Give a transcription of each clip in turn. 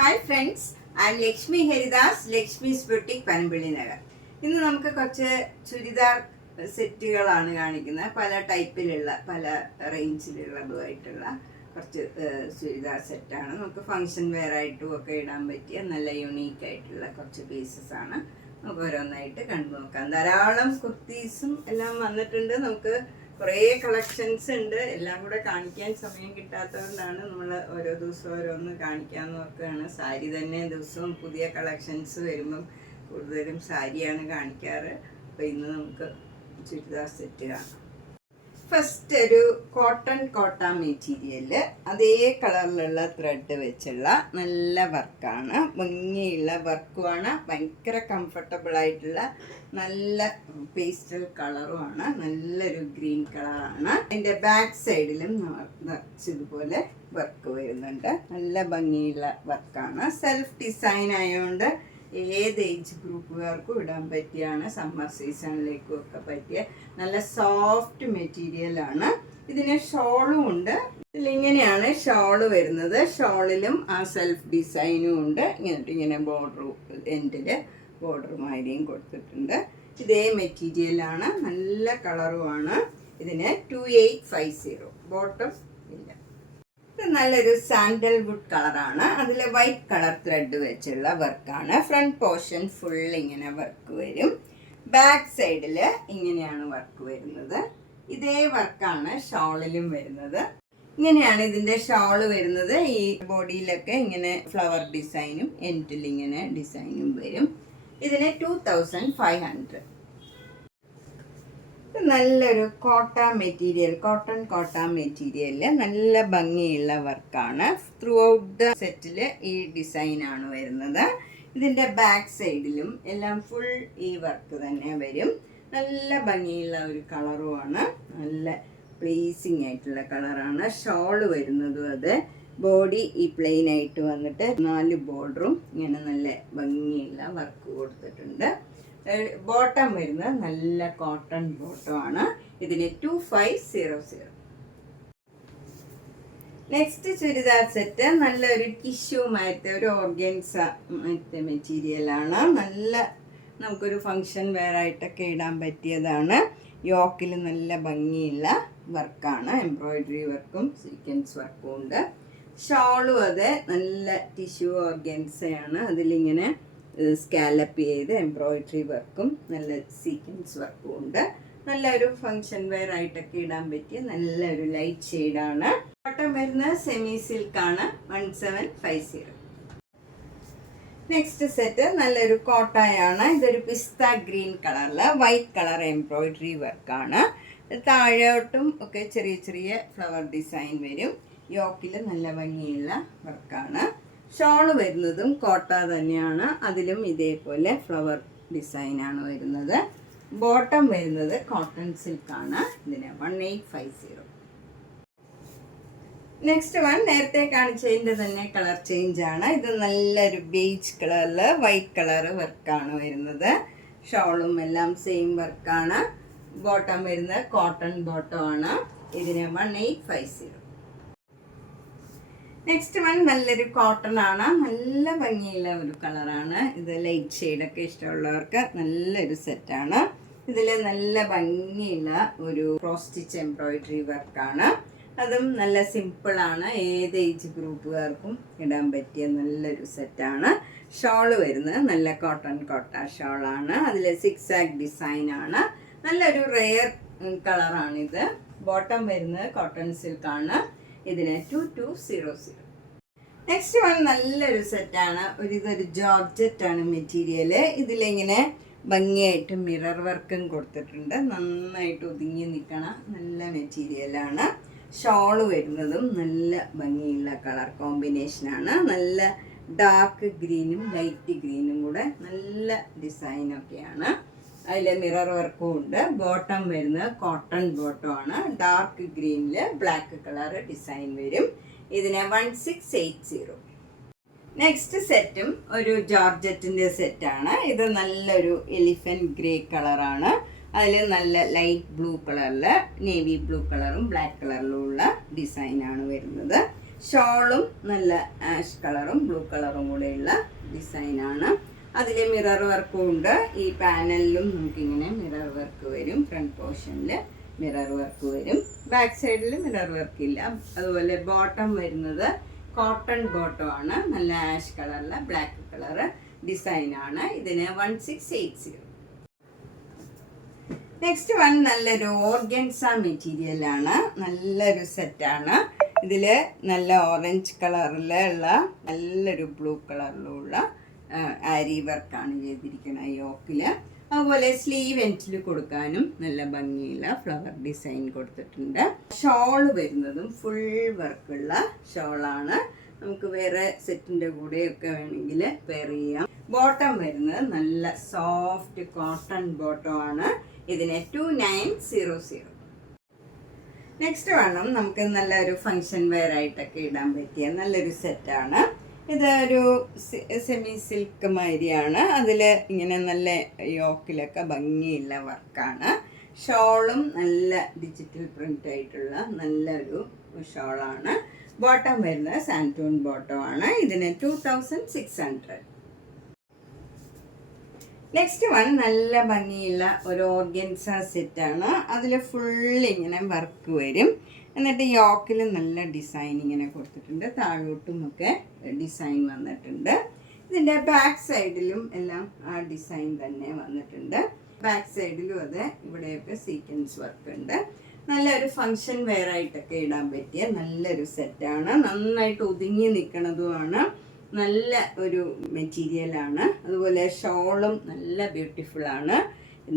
Hi friends, I M Lakshmi Haridas, Lakshmi's boutique, Panampilly Nagar. ഇന്ന് നമുക്ക് കുറച്ച് ചുരിദാർ സെറ്റുകളാണ് കാണിക്കുന്നത്. പല ടൈപ്പിലുള്ള, പല റേഞ്ചിലുള്ളതുമായിട്ടുള്ള കുറച്ച് ചുരിദാർ സെറ്റാണ്. നമുക്ക് ഫങ്ഷൻ വെയർ ആയിട്ടും ഒക്കെ ഇടാൻ പറ്റിയ നല്ല യുണീക്ക് ആയിട്ടുള്ള കുറച്ച് പീസസ് ആണ്. നമുക്ക് ഓരോന്നായിട്ട് കണ്ടു നോക്കാം. ധാരാളം കുർത്തീസും എല്ലാം വന്നിട്ടുണ്ട്. നമുക്ക് കുറേ കളക്ഷൻസ് ഉണ്ട്. എല്ലാം കൂടെ കാണിക്കാൻ സമയം കിട്ടാത്തതുകൊണ്ടാണ് നമ്മൾ ഓരോ ദിവസവും ഓരോന്ന് കാണിക്കാമെന്ന് നോക്കുകയാണ്. സാരി തന്നെ ദിവസവും പുതിയ കളക്ഷൻസ് വരുമ്പം കൂടുതലും സാരിയാണ് കാണിക്കാറ്. അപ്പോൾ ഇന്ന് നമുക്ക് ചുരിദാർ സെറ്റ് കാണാം. ഫസ്റ്റ് ഒരു കോട്ട മെറ്റീരിയൽ, അതേ കളറിലുള്ള ത്രെഡ് വെച്ചുള്ള നല്ല വർക്കാണ്. ഭംഗിയുള്ള വർക്കുമാണ്. ഭയങ്കര കംഫർട്ടബിൾ ആയിട്ടുള്ള നല്ല പേസ്റ്റൽ കളറുമാണ്. നല്ലൊരു ഗ്രീൻ കളറാണ്. അതിൻ്റെ ബാക്ക് സൈഡിലും ഇതുപോലെ വർക്ക് വരുന്നുണ്ട്. നല്ല ഭംഗിയുള്ള വർക്കാണ്. സെൽഫ് ഡിസൈൻ ആയതുകൊണ്ട് ഏത് ഏജ് ഗ്രൂപ്പുകാർക്കും ഇടാൻ പറ്റിയാണ്. സമ്മർ സീസണിലേക്കും ഒക്കെ പറ്റിയ നല്ല സോഫ്റ്റ് മെറ്റീരിയലാണ്. ഇതിന് ഷോളും ഉണ്ട്. ഇതിലിങ്ങനെയാണ് ഷോള് വരുന്നത്. ഷോളിലും ആ സെൽഫ് ഡിസൈനും ഉണ്ട്. ഇങ്ങനെ ബോർഡർ എൻഡിൽ ബോർഡർ മാതിരിയും കൊടുത്തിട്ടുണ്ട്. ഇതേ മെറ്റീരിയലാണ്. നല്ല കളറുമാണ്. ഇതിന് 2850. ബോട്ടം ഇല്ല. നല്ലൊരു സാൻഡൽവുഡ് കളറാണ്. അതിൽ വൈറ്റ് കളർ ത്രെഡ് വെച്ചുള്ള വർക്കാണ്. ഫ്രണ്ട് പോർഷൻ ഫുൾ ഇങ്ങനെ വർക്ക് വരും. ബാക്ക് സൈഡിൽ ഇങ്ങനെയാണ് വർക്ക് വരുന്നത്. ഇതേ വർക്കാണ് ഷോളിലും വരുന്നത്. ഇങ്ങനെയാണ് ഇതിൻ്റെ ഷോള് വരുന്നത്. ഈ ബോഡിയിലൊക്കെ ഇങ്ങനെ ഫ്ലവർ ഡിസൈനും എൻഡിൽ ഇങ്ങനെ ഡിസൈനും വരും. ഇതിന് 2500. നല്ലൊരു കോട്ടൺ മെറ്റീരിയലിൽ നല്ല ഭംഗിയുള്ള വർക്കാണ്. ത്രൂ ഔട്ട് ദ സെറ്റിൽ ഈ ഡിസൈനാണ് വരുന്നത്. ഇതിൻ്റെ ബാക്ക് സൈഡിലും എല്ലാം ഫുൾ ഈ വർക്ക് തന്നെ വരും. നല്ല ഭംഗിയുള്ള ഒരു കളറുമാണ്. നല്ല പ്ലീസിങ് ആയിട്ടുള്ള കളറാണ്. ഷോള് വരുന്നതും അത്. ബോഡി ഈ പ്ലെയിൻ ആയിട്ട് വന്നിട്ട് 4 ബോർഡറും ഇങ്ങനെ നല്ല ഭംഗിയുള്ള വർക്ക് കൊടുത്തിട്ടുണ്ട്. ബോട്ടം വരുന്നത് നല്ല കോട്ടൺ ബോട്ടമാണ്. ഇതിന് 2500. നെക്സ്റ്റ് ചുരിദാർ സെറ്റ് നല്ലൊരു ടിഷ്യൂ മാറ്റ്, ഒരു ഓർഗൻസ മാറ്റ് മെറ്റീരിയലാണ്. നല്ല നമുക്കൊരു ഫങ്ഷൻ വെയർ ആയിട്ടൊക്കെ ഇടാൻ പറ്റിയതാണ്. യോക്കിൽ നല്ല ഭംഗിയുള്ള വർക്കാണ്. എംബ്രോയിഡറി വർക്കും സീക്വൻസ് വർക്കും ഉണ്ട്. ഷോളും അതെ നല്ല ടിഷ്യൂ ഓർഗൻസയാണ്. അതിലിങ്ങനെ സ്കാലപ്പ് ചെയ്ത് എംബ്രോയിഡറി വർക്കും നല്ല സീക്വൻസ് വർക്കും ഉണ്ട്. നല്ലൊരു ഫങ്ഷൻ വെയർ ആയിട്ടൊക്കെ ഇടാൻ പറ്റിയ നല്ലൊരു ലൈറ്റ് ഷെയ്ഡാണ്. കോട്ടൺ വരുന്ന സെമി സിൽക്കാണ്. 1750. നെക്സ്റ്റ് സെറ്റ് നല്ലൊരു കോട്ടയാണ്. ഇതൊരു പിസ്ത ഗ്രീൻ കളറിൽ വൈറ്റ് കളർ എംബ്രോയിഡറി വർക്കാണ്. താഴോട്ടും ഒക്കെ ചെറിയ ചെറിയ ഫ്ലവർ ഡിസൈൻ വരും. യോക്കിൽ നല്ല ഭംഗിയുള്ള വർക്കാണ്. ഷോള് വരുന്നതും കോട്ട തന്നെയാണ്. അതിലും ഇതേപോലെ ഫ്ലവർ ഡിസൈനാണ് വരുന്നത്. ബോട്ടം വരുന്നത് കോട്ടൺ സിൽക്കാണ്. ഇതിന് 1850. നെക്സ്റ്റ് വൺ നേരത്തെ കാണിച്ചതിൻ്റെ തന്നെ കളർ ചേഞ്ച് ആണ്. ഇത് നല്ലൊരു ബേജ് കളറിൽ വൈറ്റ് കളർ വർക്കാണ് വരുന്നത്. ഷോളും എല്ലാം സെയിം വർക്കാണ്. ബോട്ടം വരുന്നത് കോട്ടൺ ബോട്ടം ആണ്. ഇതിന് 1850. നെക്സ്റ്റ് വൺ നല്ലൊരു കോട്ടൺ ആണ്. നല്ല ഭംഗിയുള്ള ഒരു കളറാണ്. ഇത് ലൈറ്റ് ഷെയ്ഡൊക്കെ ഇഷ്ടമുള്ളവർക്ക് നല്ലൊരു സെറ്റാണ്. ഇതിൽ നല്ല ഭംഗിയുള്ള ഒരു ക്രോസ് സ്റ്റിച്ച് എംബ്രോയിഡറി വർക്കാണ്. അതും നല്ല സിമ്പിളാണ്. ഏത് ഏജ് ഗ്രൂപ്പുകാർക്കും ഇടാൻ പറ്റിയ നല്ലൊരു സെറ്റാണ്. ഷോള് വരുന്നത് നല്ല കോട്ട ഷോളാണ്. അതിൽ സിക്സാഗ് ഡിസൈനാണ്. നല്ലൊരു റെയർ കളറാണിത്. ബോട്ടം വരുന്നത് കോട്ടൺ സിൽക്കാണ്. ഇതിന് 2200. നെക്സ്റ്റ് വൺ നല്ലൊരു സെറ്റാണ്. ഇതൊരു ജോർജറ്റാണ് മെറ്റീരിയൽ. ഇതിലിങ്ങനെ ഭംഗിയായിട്ട് മിറർ വർക്കും കൊടുത്തിട്ടുണ്ട്. നന്നായിട്ട് ഒതുങ്ങി നിൽക്കണ നല്ല മെറ്റീരിയലാണ്. ഷോള് വരുന്നതും നല്ല ഭംഗിയുള്ള കളർ കോമ്പിനേഷനാണ്. നല്ല ഡാർക്ക് ഗ്രീനും ലൈറ്റ് ഗ്രീനും കൂടെ നല്ല ഡിസൈനൊക്കെയാണ്. അതിൽ മിറർ വർക്കും ഉണ്ട്. ബോട്ടം വരുന്നത് കോട്ടൺ ബോട്ടം ആണ്. ഡാർക്ക് ഗ്രീനിൽ ബ്ലാക്ക് കളർ ഡിസൈൻ വരും. ഇതിന് 1680. നെക്സ്റ്റ് സെറ്റും ഒരു ജോർജറ്റിൻ്റെ സെറ്റാണ്. ഇത് നല്ലൊരു എലിഫൻറ്റ് ഗ്രേ കളറാണ്. അതിൽ നല്ല ലൈറ്റ് ബ്ലൂ കളറിൽ നേവി ബ്ലൂ കളറും ബ്ലാക്ക് കളറിലും ഉള്ള ഡിസൈനാണ് വരുന്നത്. ഷോളും നല്ല ആഷ് കളറും ബ്ലൂ കളറും കൂടെയുള്ള ഡിസൈനാണ്. അതിൽ മിറർ വർക്കും ഉണ്ട്. ഈ പാനലിലും നമുക്കിങ്ങനെ മിറർ വർക്ക് വരും. ഫ്രണ്ട് പോർഷനിൽ മിറർ വർക്ക് വരും. ബാക്ക് സൈഡിൽ മിറർ വർക്ക് ഇല്ല. അതുപോലെ ബോട്ടം വരുന്നത് കോട്ടൺ ബോട്ടം ആണ്. നല്ല ആഷ് കളറിലെ ബ്ലാക്ക് കളറ് ഡിസൈനാണ്. ഇതിന് 1680. നെക്സ്റ്റ് വൺ നല്ലൊരു ഓർഗൻസ മെറ്റീരിയലാണ്. നല്ലൊരു സെറ്റാണ്. ഇതിൽ നല്ല ഓറഞ്ച് കളറിലുള്ള നല്ലൊരു ബ്ലൂ കളറിലുള്ള ആരി വർക്കാണ് ചെയ്തിരിക്കുന്നത് യോക്കിൽ. അതുപോലെ സ്ലീവ് എൻഡിൽ കൊടുക്കാനും നല്ല ഭംഗിയുള്ള ഫ്ലവർ ഡിസൈൻ കൊടുത്തിട്ടുണ്ട്. ഷോൾ വരുന്നതും ഫുൾ വർക്കുള്ള ഷോളാണ്. നമുക്ക് വേറെ സെറ്റിൻ്റെ കൂടെയൊക്കെ വേണമെങ്കിൽ പെയർ ചെയ്യാം. ബോട്ടം വരുന്നത് നല്ല സോഫ്റ്റ് കോട്ടൺ ബോട്ടം ആണ്. ഇതിന് 2900. നെക്സ്റ്റ് വേണം നമുക്ക് നല്ലൊരു ഫങ്ഷൻ വെയർ ആയിട്ടൊക്കെ ഇടാൻ പറ്റിയ നല്ലൊരു സെറ്റാണ്. ഇതൊരു സെമി സിൽക്ക് മാതിരിയാണ്. അതിൽ ഇങ്ങനെ നല്ല യോക്കിലൊക്കെ ഭംഗിയുള്ള വർക്കാണ്. ഷോളും നല്ല ഡിജിറ്റൽ പ്രിൻ്റ് ആയിട്ടുള്ള നല്ലൊരു ഷോളാണ്. ബോട്ടം വരുന്നത് സാൻറ്റൂൺ ബോട്ടം ആണ്. ഇതിന് 2600. നെക്സ്റ്റ് വൺ നല്ല ഭംഗിയുള്ള ഒരു ഓർഗൻസ സെറ്റാണ്. അതിൽ ഫുൾ ഇങ്ങനെ വർക്ക് വരും. എന്നിട്ട് യോക്കിൽ നല്ല ഡിസൈൻ ഇങ്ങനെ കൊടുത്തിട്ടുണ്ട്. താഴോട്ടുമൊക്കെ ഡിസൈൻ വന്നിട്ടുണ്ട്. ഇതിൻ്റെ ബാക്ക് സൈഡിലും എല്ലാം ആ ഡിസൈൻ തന്നെ വന്നിട്ടുണ്ട്. ബാക്ക് സൈഡിലും അതെ, ഇവിടെയൊക്കെ സീക്വൻസ് വർക്ക് ഉണ്ട്. നല്ലൊരു ഫങ്ഷൻ വെയർ ആയിട്ടൊക്കെ ഇടാൻ പറ്റിയ നല്ലൊരു സെറ്റാണ്. നന്നായിട്ട് ഒതുങ്ങി നിൽക്കണതുമാണ്. നല്ല ഒരു മെറ്റീരിയലാണ്. അതുപോലെ ഷോളും നല്ല ബ്യൂട്ടിഫുള്ളാണ്.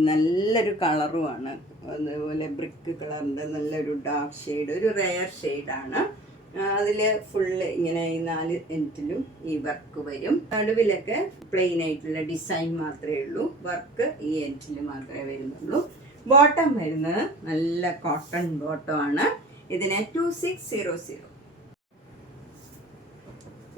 നല്ലൊരു കളറുമാണ്. അതുപോലെ ബ്രിക്ക് കളറിൻ്റെ നല്ലൊരു ഡാർക്ക് ഷെയ്ഡ്, ഒരു റെയർ ഷെയ്ഡാണ്. അതിൽ ഫുള്ള് ഇങ്ങനെ ഈ 4 എൻഡിലും ഈ വർക്ക് വരും. നടുവിലൊക്കെ പ്ലെയിൻ ആയിട്ടുള്ള ഡിസൈൻ മാത്രമേ ഉള്ളൂ. വർക്ക് ഈ എൻഡിൽ മാത്രമേ വരുന്നുള്ളൂ. ബോട്ടം വരുന്നത് നല്ല കോട്ടൺ ബോട്ടം ആണ്. ഇതിന് 2600.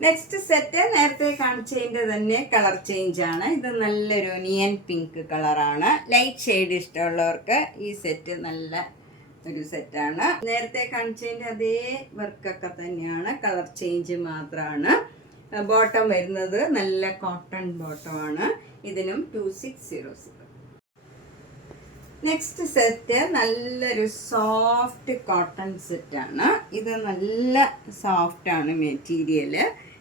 നെക്സ്റ്റ് സെറ്റ് നേരത്തെ കാണിച്ചതിൻ്റെ തന്നെ കളർ ചേഞ്ച് ആണ്. ഇത് നല്ലൊരു നിയൻ പിങ്ക് കളറാണ്. ലൈറ്റ് ഷെയ്ഡ് ഇഷ്ടമുള്ളവർക്ക് ഈ സെറ്റ് നല്ല ഒരു സെറ്റാണ്. നേരത്തെ കാണിച്ചതിൻ്റെ അതേ വർക്കൊക്കെ തന്നെയാണ്, കളർ ചേഞ്ച് മാത്രമാണ്. ബോട്ടം വരുന്നത് നല്ല കോട്ടൺ ബോട്ടമാണ്. ഇതിനും 2600. നെക്സ്റ്റ് സെറ്റ് നല്ലൊരു സോഫ്റ്റ് കോട്ടൺ സെറ്റാണ്. ഇത് നല്ല സോഫ്റ്റാണ് മെറ്റീരിയൽ.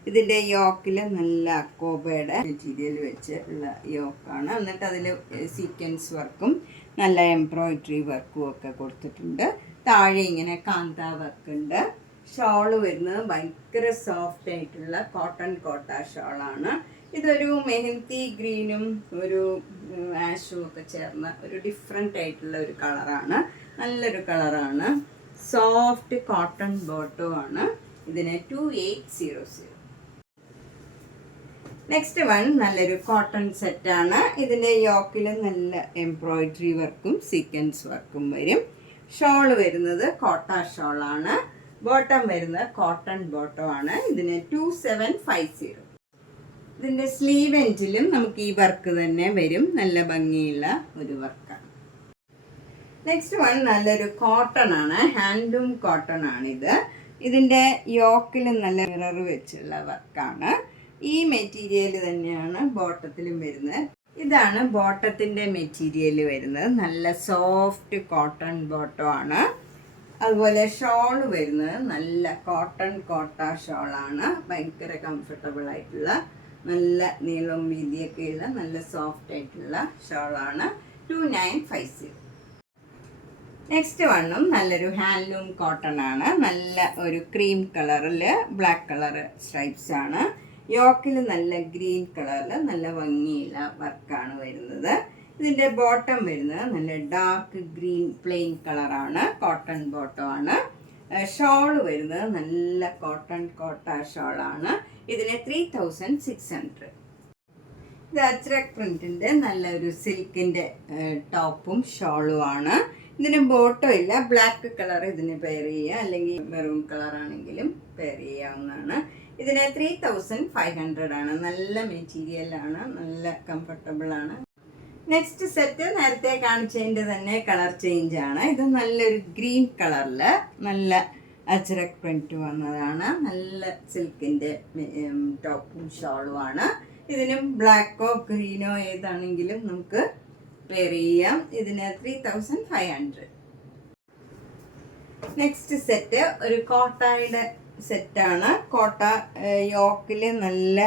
ഇതിൻ്റെ യോക്കിൽ നല്ല അക്കോബയുടെ മെറ്റീരിയൽ വെച്ച് ഉള്ള യോക്കാണ്. എന്നിട്ട് അതിൽ സീക്വൻസ് വർക്കും നല്ല എംബ്രോയിഡറി വർക്കും ഒക്കെ കൊടുത്തിട്ടുണ്ട്. താഴെ ഇങ്ങനെ കാന്ത വർക്ക് ഉണ്ട്. ഷോള് വരുന്നത് ഭയങ്കര സോഫ്റ്റ് ആയിട്ടുള്ള കോട്ടൺ കോട്ട ഷോളാണ്. ഇതൊരു മെഹന്തി ഗ്രീനും ഒരു ആഷും ഒക്കെ ചേർന്ന ഒരു ഡിഫറെൻ്റ് ആയിട്ടുള്ള ഒരു കളറാണ്. നല്ലൊരു കളറാണ്. സോഫ്റ്റ് കോട്ടൺ ബോട്ടം ആണ്. ഇതിന് 2800. നെക്സ്റ്റ് വൺ നല്ലൊരു കോട്ടൺ സെറ്റാണ്. ഇതിൻ്റെ യോക്കിൽ നല്ല എംബ്രോയിഡറി വർക്കും സീക്വൻസ് വർക്കും വരും. ഷോള് വരുന്നത് കോട്ട ഷോളാണ്. ബോട്ടം വരുന്നത് കോട്ടൺ ബോട്ടം ആണ്. ഇതിന് 2750. ഇതിൻ്റെ സ്ലീവ് എൻഡിലും നമുക്ക് ഈ വർക്ക് തന്നെ വരും. നല്ല ഭംഗിയുള്ള ഒരു വർക്കാണ്. നെക്സ്റ്റ് വൺ നല്ലൊരു കോട്ടൺ ആണ്. ഹാൻഡ്ലൂം കോട്ടൺ ആണിത്. ഇതിൻ്റെ യോക്കിൽ നല്ല മിറർ വെച്ചുള്ള വർക്കാണ്. ഈ മെറ്റീരിയൽ തന്നെയാണ് ബോട്ടത്തിലും വരുന്നത്. ഇതാണ് ബോട്ടത്തിൻ്റെ മെറ്റീരിയൽ വരുന്നത്. നല്ല സോഫ്റ്റ് കോട്ടൺ ബോട്ടം ആണ്. അതുപോലെ ഷോൾ വരുന്നത് നല്ല കോട്ടൺ കോട്ട ഷോളാണ്. ഭയങ്കര കംഫർട്ടബിൾ ആയിട്ടുള്ള നല്ല നീളം വീതിയൊക്കെയുള്ള നല്ല സോഫ്റ്റ് ആയിട്ടുള്ള ഷോളാണ്. 2950. നെക്സ്റ്റ് വണ്ണും നല്ലൊരു ഹാൻഡ്ലൂം കോട്ടൺ ആണ്. നല്ല ഒരു ക്രീം കളറിൽ ബ്ലാക്ക് കളർ സ്ട്രൈപ്സ് ആണ്. യോക്കിൽ നല്ല ഗ്രീൻ കളറിൽ നല്ല ഭംഗിയുള്ള വർക്കാണ് വരുന്നത്. ഇതിൻ്റെ ബോട്ടം വരുന്നത് നല്ല ഡാർക്ക് ഗ്രീൻ പ്ലെയിൻ കളറാണ്. കോട്ടൺ ബോട്ടം ആണ്. ഷോൾ വരുന്നത് നല്ല കോട്ടൺ കോട്ട ഷോളാണ്. ഇതിന് 3600. ഇത് അജ്രക് പ്രിൻറ്റിൻ്റെ നല്ലൊരു സിൽക്കിൻ്റെ ടോപ്പും ഷോളുമാണ്. ഇതിന് ബോട്ടം ഇല്ല. ബ്ലാക്ക് കളർ ഇതിന് പെയർ ചെയ്യുക, അല്ലെങ്കിൽ മെറൂൺ കളറാണെങ്കിലും പെയർ ചെയ്യാവുന്നതാണ്. ഇതിന് 3500 ആണ്. നല്ല മെറ്റീരിയലാണ്, നല്ല കംഫർട്ടബിൾ ആണ്. നെക്സ്റ്റ് സെറ്റ് നേരത്തെ കാണിച്ചതിൻ്റെ തന്നെ കളർ ചേഞ്ച് ആണ്. ഇത് നല്ലൊരു ഗ്രീൻ കളറിൽ നല്ല അജ്രക് പ്രിന്റ് വന്നതാണ്. നല്ല സിൽക്കിൻ്റെ ടോപ്പും ഷോളുമാണ്. ഇതിനും ബ്ലാക്കോ ഗ്രീനോ ഏതാണെങ്കിലും നമുക്ക് വെയർ ചെയ്യാം. ഇതിന് 3500. നെക്സ്റ്റ് സെറ്റ് ഒരു കോട്ടയുടെ സെറ്റാണ്. കോട്ട യോക്കിൽ നല്ല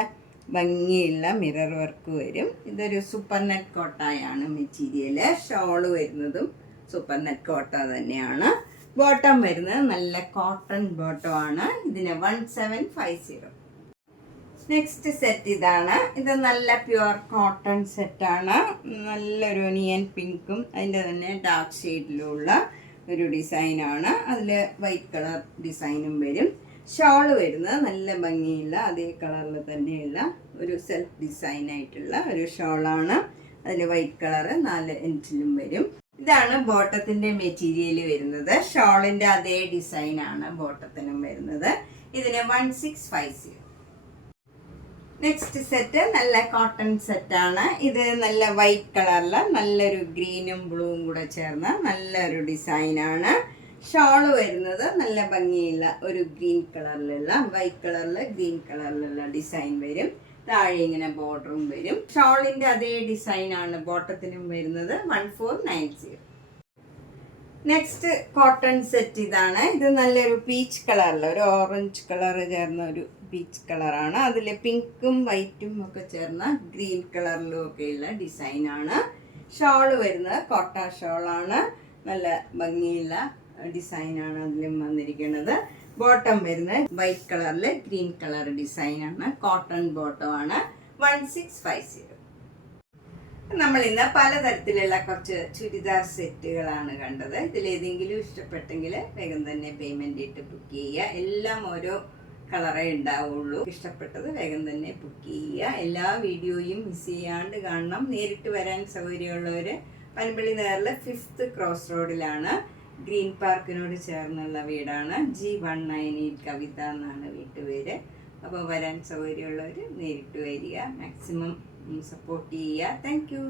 ഭംഗിയുള്ള മിറർ വർക്ക് വരും. ഇതൊരു സൂപ്പർ നെറ്റ് കോട്ടയാണ് മെറ്റീരിയൽ. ഷോള് വരുന്നതും സൂപ്പർ നെറ്റ് കോട്ട തന്നെയാണ്. ബോട്ടം വരുന്നത് നല്ല കോട്ടൺ ബോട്ടമാണ്. ഇതിന് 1750. നെക്സ്റ്റ് സെറ്റ് ഇതാണ്. ഇത് നല്ല പ്യുവർ കോട്ടൺ സെറ്റാണ്. നല്ലൊരു ഒനിയൻ പിങ്കും അതിൻ്റെ തന്നെ ഡാർക്ക് ഷെയ്ഡിലുള്ള ഒരു ഡിസൈനാണ്. അതിൽ വൈറ്റ് കളർ ഡിസൈനും വരും. ഷോള് വരുന്നത് നല്ല ഭംഗിയുള്ള അതേ കളറിൽ തന്നെയുള്ള ഒരു സെൽഫ് ഡിസൈനായിട്ടുള്ള ഒരു ഷോളാണ്. അതിൽ വൈറ്റ് കളറ് 4 ഇഞ്ചിലും വരും. ഇതാണ് ബോട്ടത്തിൻ്റെ മെറ്റീരിയൽ വരുന്നത്. ഷോളിൻ്റെ അതേ ഡിസൈനാണ് ബോട്ടത്തിനും വരുന്നത്. ഇതിന് 1650. നെക്സ്റ്റ് സെറ്റ് നല്ല കോട്ടൺ സെറ്റാണ്. ഇത് നല്ല വൈറ്റ് കളറിൽ നല്ലൊരു ഗ്രീനും ബ്ലൂവും കൂടെ ചേർന്ന നല്ലൊരു ഡിസൈനാണ്. ഷോള് വരുന്നത് നല്ല ഭംഗിയുള്ള ഒരു ഗ്രീൻ കളറിലുള്ള വൈറ്റ് കളറിൽ ഗ്രീൻ കളറിലുള്ള ഡിസൈൻ വരും. താഴെ ഇങ്ങനെ ബോർഡറും വരും. ഷോളിൻ്റെ അതേ ഡിസൈനാണ് ബോട്ടത്തിനും വരുന്നത്. 1490. നെക്സ്റ്റ് കോട്ടൺ സെറ്റ് ഇതാണ്. ഇത് നല്ലൊരു പീച്ച് കളറിൽ ഒരു ഓറഞ്ച് കളർ ചേർന്ന ഒരു പീച്ച് കളറാണ്. അതിൽ പിങ്കും വൈറ്റും ഒക്കെ ചേർന്ന ഗ്രീൻ കളറിലും ഒക്കെയുള്ള ഡിസൈനാണ്. ഷോള് വരുന്നത് കോട്ട ഷോളാണ്. നല്ല ഭംഗിയുള്ള ഡിസൈനാണ് അതിലും വന്നിരിക്കുന്നത്. ബോട്ടം വരുന്നത് വൈറ്റ് കളറിൽ ഗ്രീൻ കളർ ഡിസൈനാണ്. കോട്ടൺ ബോട്ടമാണ്. 1650. നമ്മൾ ഇന്ന് പലതരത്തിലുള്ള കുറച്ച് ചുരിദാർ സെറ്റുകളാണ് കണ്ടത്. ഇതിലേതെങ്കിലും ഇഷ്ടപ്പെട്ടെങ്കിൽ വേഗം തന്നെ പേയ്മെൻ്റ് ഇട്ട് ബുക്ക് ചെയ്യുക. എല്ലാം ഓരോ കളറേ ഉണ്ടാവുള്ളൂ. ഇഷ്ടപ്പെട്ടത് വേഗം തന്നെ ബുക്ക് ചെയ്യുക. എല്ലാ വീഡിയോയും മിസ് ചെയ്യാണ്ട് കാണണം. നേരിട്ട് വരാൻ സൗകര്യമുള്ളവർ പനമ്പള്ളി നേറിൽ 5th ക്രോസ് റോഡിലാണ്. ഗ്രീൻ പാർക്കിനോട് ചേർന്നുള്ള വീടാണ്. G198 കവിത എന്നാണ് വീട്ടുപേര്. അപ്പോൾ വരാൻ സൗകര്യമുള്ളവർ നേരിട്ട് വരിക. മാക്സിമം സപ്പോർട്ട് ചെയ്യുക. Thank you.